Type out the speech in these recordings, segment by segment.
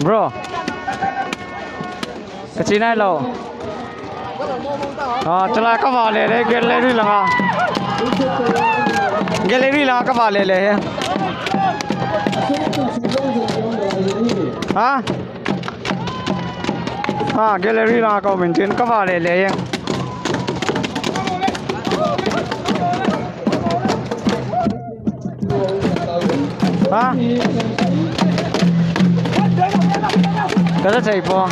Bro, cái chi này lâu. Cho là các bạn lấy gallery là gallery là các bạn lấy hả? Gallery là có mình trên các bạn lấy hả? Cái đó chạy po.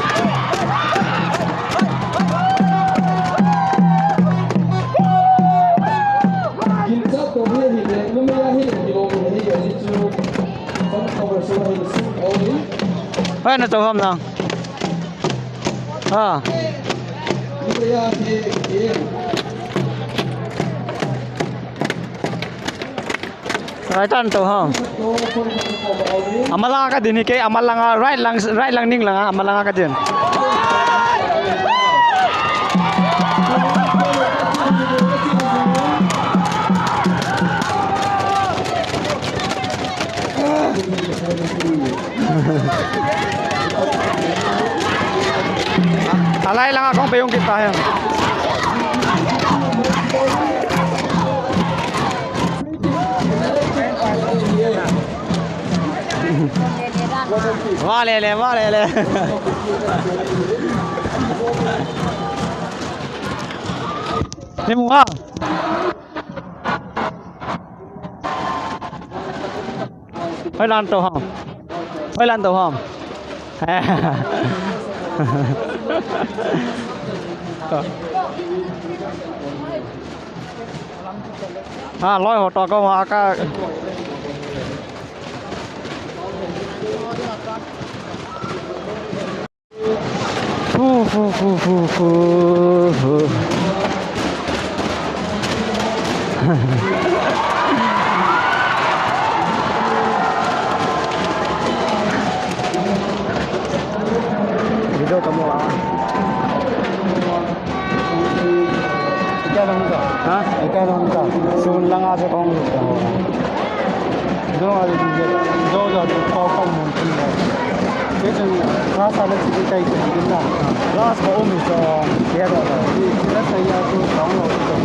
Nó tàu không nào? Right on tàu không? Amalang ka din kay amalang right lang ning lang amalang ka din. Alay lang akong payong kita yan. Walele. Ni mua. Phải lan tàu không? Phải lan tàu không? Lôi hồ to có mà Video kamu ah. Ikaw lang ito. Ha? Ikaw lang ito. Soon lang ako kung ito. Doon ako dito. Doon ako pawpaw mo. Kasi rasa lang sige tayo dito na. Rasa ko umi sa kaya daw. Sila sa iya ko download ito.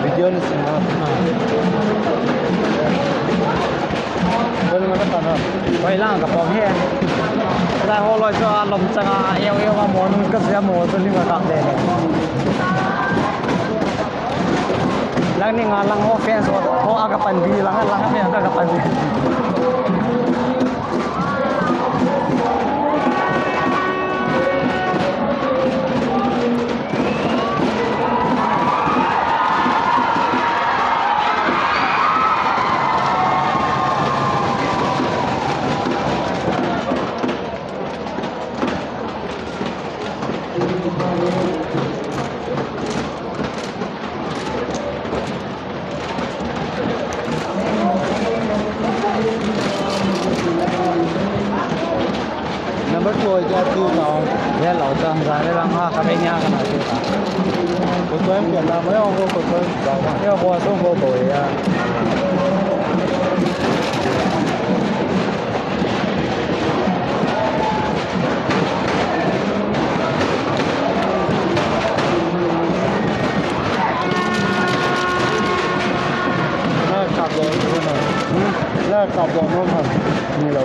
Video ni semua. Boleh mana tanah? Baik lah, kapal ni. Dah holoi tu alam cakap yang mon kerja mon tu ni macam deh. Lang ni ngalang ho fans ho agak pandi lang ni agak pandi. Number 2 จะคิวน้องเนี่ยเราจังใจได้รังห้ากับไอ้เนี่ยกันหน่อยสิครับคนตัวเปลี่ยนมาไม่เอาคนตัวเราไม่เอาคนส่งคนตัวอ่ะเลิกขับรถนู่นน่ะเลิกขับรถนู่นน่ะนี่เรา